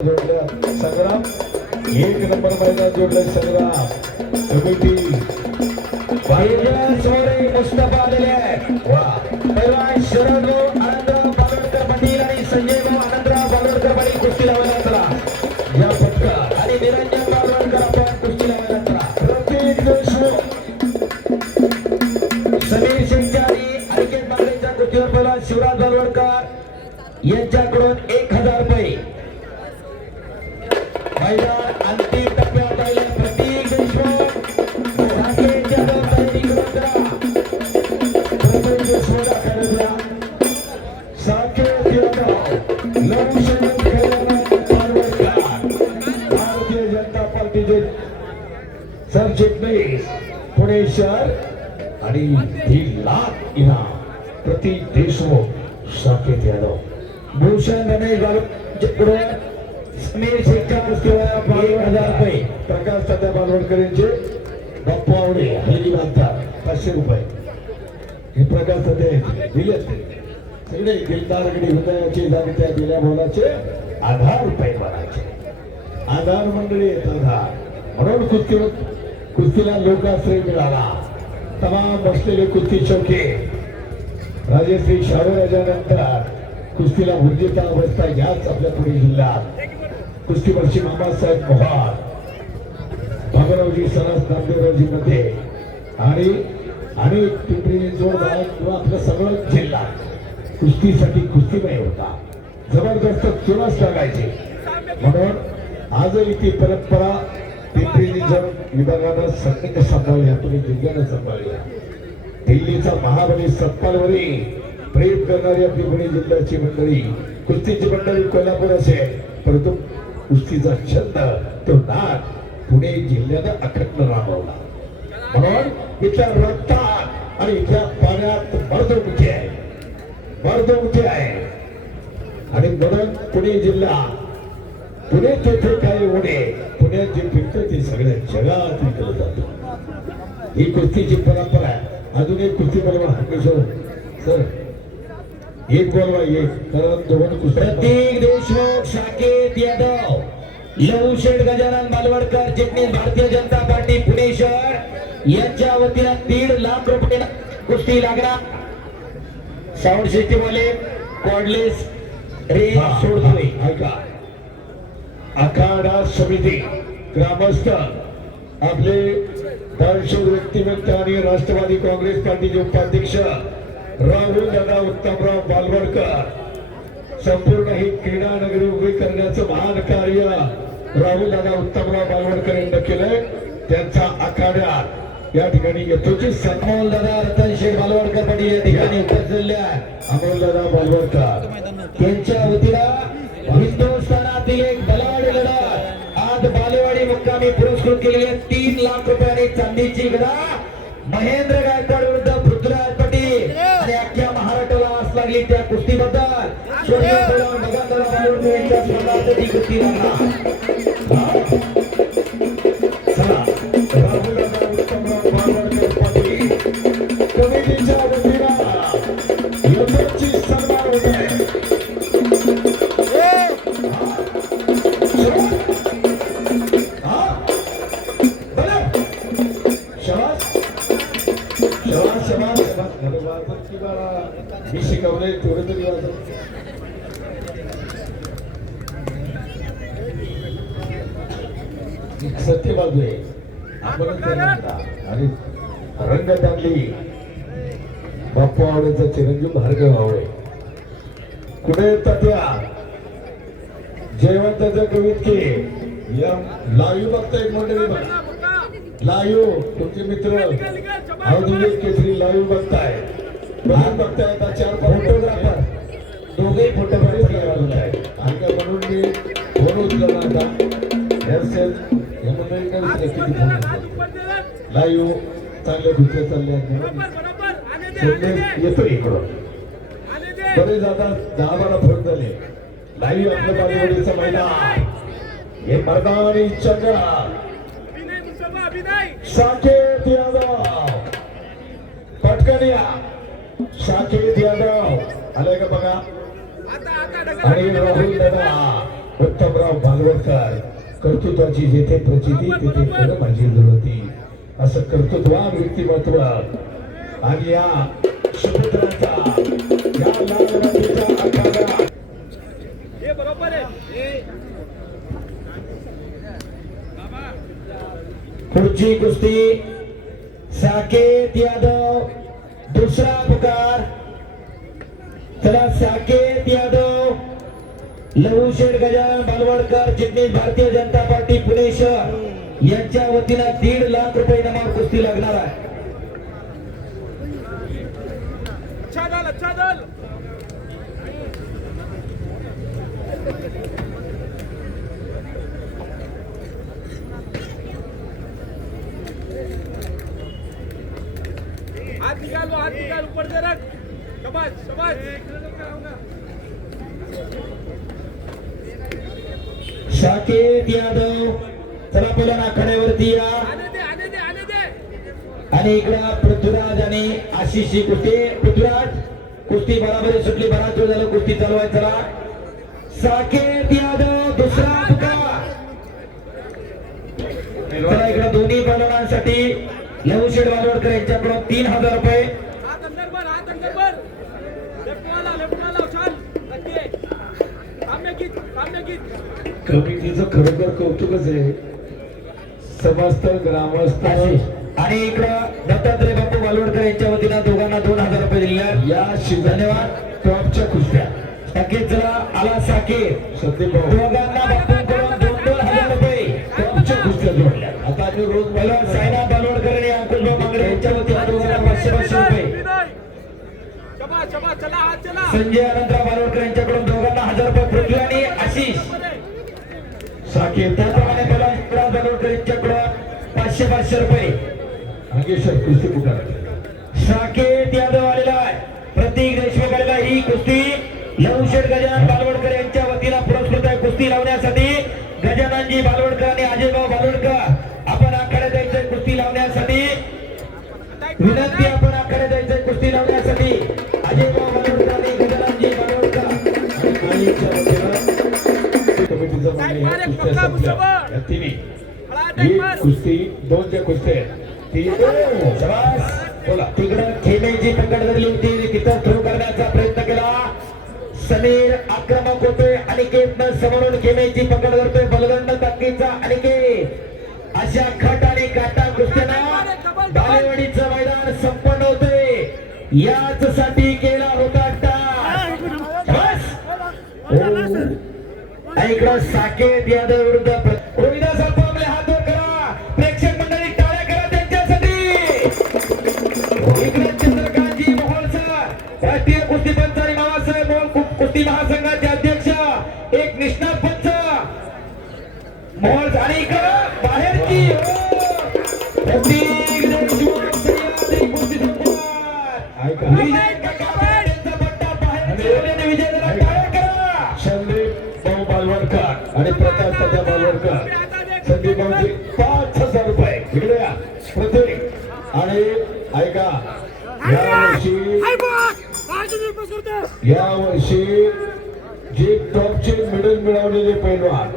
संग्राम एक नंबर मैदान जोडलाय संग्राम कमिटी सोरे मुस्तफा आलेले आहे वा पहिला शरदराव आनंदराव बागडकर पाटील आणि संजयराव आनंदराव बागडकर पाटील कुस्ती लावायला चला या पटका आणि निरंजन बागडकर आपण कुस्ती लावायला चला प्रत्येक देशमुख समीर शेंचारी अनिकेत बागडेच्या कुस्तीवर पहिला शिवराज बागडकर यांच्याकडून 1000 रुपये मैदान अंतिम टप्प्यात आले प्रतीक देशमुख साकेत यादव तयारी करून करा प्रत्येक देशमुख आखाडा द्या साकेत यादव लवशरण खेळणारा भारतीय जनता पार्टीचे सरचिटणीस पुणे शहर आणि 1.5 लाख इनाम प्रतीक देशमुख साकेत यादव भूषण रमेश बागडकर समीर शेखच्या कुस्तीवर 1000 रुपये प्रकाश तात्या बालवडकर यांचे बाप्पू आवडे हल्ली बांधतात 500 रुपये हे प्रकाश तात्या दिलेच सगळे दिलदारगडी हृदयाचे जागे त्या दिल्या बोलाचे 1000 रुपये बनायचे आधार मंडळी येत आधार म्हणून कुस्तीला लोकाश्रय मिळाला तमाम बसलेले कुस्ती चौके राजश्री शाहूराजानंतर कुस्तीला ऊर्जिता अवस्था याच आपल्या पुणे जिल्ह्यात कुस्तीवरची मामासाहेब मोहार भागवरावजी सरास नामदेवरावजी मध्ये आणि पिंपरी जोड किंवा आपला सगळं जिल्हा कुस्तीसाठी कुस्तीमय होता जबरदस्त चुरास लागायचे म्हणून आजही ती परंपरा पिंपरी जोड विभागानं सगळ्यांनी सांभाळली तुम्ही जिल्ह्यानं सांभाळली दिल्लीचा महाबली सत्पालवरी प्रेम करणारी आपली पुणे जिल्ह्याची मंडळी कुस्तीची मंडळी कोल्हापूर असेल परंतु कुस्तीचा छंद तो नाद पुणे जिल्ह्यानं अखंड राबवला म्हणून इथल्या रक्तात आणि इथल्या पाण्यात मर्दमुखी आहे आणि म्हणून पुणे जिल्हा पुणे तेथे काही उडे पुण्यात जे पिकतं ते सगळ्या जगात विकलं जातं ही कुस्तीची परंपरा आहे अजून एक कुस्ती बोलवा सर एक बोलवा एक कारण दोन कुस्ती प्रतीक देशमुख साकेत यादव लवशेठ गजानन बालवडकर चिटणीस भारतीय जनता पार्टी पुणे शहर यांच्या वतीने 1.5 लाख रुपये कुस्ती लागणार साऊंड सिस्टीम वाले कॉर्डलेस रे सोडतोय ऐका आखाडा समिती ग्रामस्थ आपले दानशूर व्यक्तिमत्व आणि राष्ट्रवादी काँग्रेस पार्टीचे उपाध्यक्ष राहुल दादा उत्तमराव बालवडकर संपूर्ण ही क्रीडा नगरी उभी करण्याचं महान कार्य राहुल दादा उत्तमराव बालवडकर यांनी केलंय त्यांचा आखाड्यात या ठिकाणी यथोचित अमोल दादा रतन शेठ बालवडकर पाटील या ठिकाणी उपस्थित झाले आहे अमोल दादा बालवडकर त्यांच्या वतीनं हिंदुस्थानातील एक बलाढ्य लढत आज बालेवाडी मुक्कामी पुरस्कृत केलेली 3 लाख रुपये आणि चांदीची गदा महेंद्र गायकवाड विरुद्ध पृथ्वीराज पाटील आणि अख्ख्या महाराष्ट्राला आस लागली त्या कुस्तीबद्दल स्वर्गीय गुलाम भगवानदादा बालवडकर यांच्या स्मरणार्थ ती कुस्ती लागणार चला राहुल दादा उत्तमराव बालवडकर पाटील कमिटीच्या वतीनं यथोचित सन्मान होत आहे मी शिकवलंय थोडं तरी सत्य बाजू आहे आपण आणि रंग टाकली बाप्पू आवडेचा चिरंजीव भार्गव आवडे कुठे येतात त्या जयवंताच्या कवीत की या लाईव्ह बघताय मंडळी बघा लाईव्ह तुमचे मित्र औद्योगिक केसरी लाईव्ह बघताय बघताय आता 4 फोटोग्राफर दोघेही फोटोग्राफर आणि म्हणून मी फोन उचलला आता हेअरसेल या मंडळी लाईव्ह चांगल्या दुसऱ्या चालल्या येतो इकडं बरेच आता 10-12 फोन झाले लाईव्ह आपल्या बालेवाडीचं मैदान हे मैदानी चक्र साकेत यादव पटकन या साकेत यादव आले का बघा आणि राहुल दादा उत्तमराव भागवतकर कर्तृत्वाची जेथे प्रचिती तिथे खरं माझी होती असं कर्तृत्वान व्यक्तिमत्व आणि या सुपुत्राचा या लालराजाच्या आखाडा हे बरोबर आहे पुढची कुस्ती साकेत यादव दुसरा पुकार चला साकेत यादव लहू शेठ गजानन बालवडकर चिटणीस भारतीय जनता पार्टी पुणे शहर यांच्या वतीनं 1.5 लाख रुपये इनामात कुस्ती लागणार आहे अच्छा दल हाथ निकाल ऊपर से रख शाबाश शाबाश साकेत यादव चला पहिल्या आखाड्यावरती या आने दे आणि इकडं पृथ्वीराज आणि आशिषची कुस्ती पृथ्वीराज कुस्ती बराबरी सुटली बराच वेळ झालं कुस्ती चालू आहे चला साकेत यादव दुसरा पुकार चला इकडं दोन्ही पहलवानांसाठी लहू शेठ बालवडकर यांच्याकडून 3,000 रुपये हाथ अंदर भर लेफ्ट वाला उछाल रखिए सामने गीत कमिटीचं खरोखर कौतुकच आहे समस्त ग्रामस्थ आशिष आणि इकडं दत्तात्रय बापू बालवडकर यांच्या वतीनं दोघांना 2,000 रुपये दिले आहेत. या धन्यवाद टॉपच्या कुस्त्या साकेत चला आला साकेत सत्यभाऊ दोघांना बापूंकडून 2,000 रुपये टॉपच्या कुस्त्या जोडल्या आता आम्ही रोज पहिला सायना बालवडकर आणि अंकुशभाऊ मांगडे यांच्या वतीनं दोघांना 500 रुपये शाबाश चला हाथ चला संजय अनंतराव बालवडकर यांच्याकडून दोघांना 1,000 रुपये पृथ्वी आणि आशिष साकेत त्याप्रमाणे पहिला विक्रांत बालवडकर यांच्याकडून 500 रुपये अंगेश्वर कुस्ती पुकार साकेत यादव आलेला आहे प्रतीक देशमुख आलेला आहे. ही कुस्ती लहू शेठ गजानन बालवडकर यांच्या वतीनं पुरस्कृत आहे कुस्ती लावण्यासाठी गजाननजी बालवडकर आणि अजयभाऊ बालवडकर आपण आखाड्यात जायचंय कुस्ती लावण्यासाठी विनंती आपण आखाड्यात जायचंय कुस्ती लावण्यासाठी अजयभाऊ बालवडकर आणि गजाननजी बालवडकर कमिटीचं म्हणणे आहे, कुस्त्या संपल्या. या तिन्ही एक कुस्ती 2 कुस्त्या आहेत. ती शाबास. बोला तिकडं खेमेची पकड धरली होती तिथं थ्रो करण्याचा प्रयत्न केला समीर आक्रमक होतोय अनिकेतनं समोरून खेमेची पकड धरतोय बलगंड ताकदीचा अनिकेत अशा खट आणि काटा कुस्त्यानं बालेवाडीचं मैदान संपन्न होतोय याच साठी केला होता टाळ. शाबास. आणि इकडं साकेत यादव विरुद्ध रोहिदास आपले हात वर करा प्रेक्षक मंडळी टाळ्या करा त्यांच्यासाठी इकडे चंद्रकांतजी मोहोळ सर राष्ट्रीय कुस्ती पंच आणि बाबासाहेब मोहोळ कुस्ती महासंघाचे अध्यक्ष एक निष्णात पंच मोहोळ आणि इकडं बाहेरची प्रतीक देशमुख सह्याद्री कुस्ती संकुलात ऐका विजय काका त्यांचा पट्टा बाहेर ठेवल्याने विजयाला टाळ्या करा संदीप भाऊ बालवडकर आणि प्रकाश दादा बालवडकर संदीप भाऊजी 5,000 रुपये इकडे या प्रत्येक आणि ऐका यावर्षी जे टॉपचे मेडल मिळवलेले पैलवान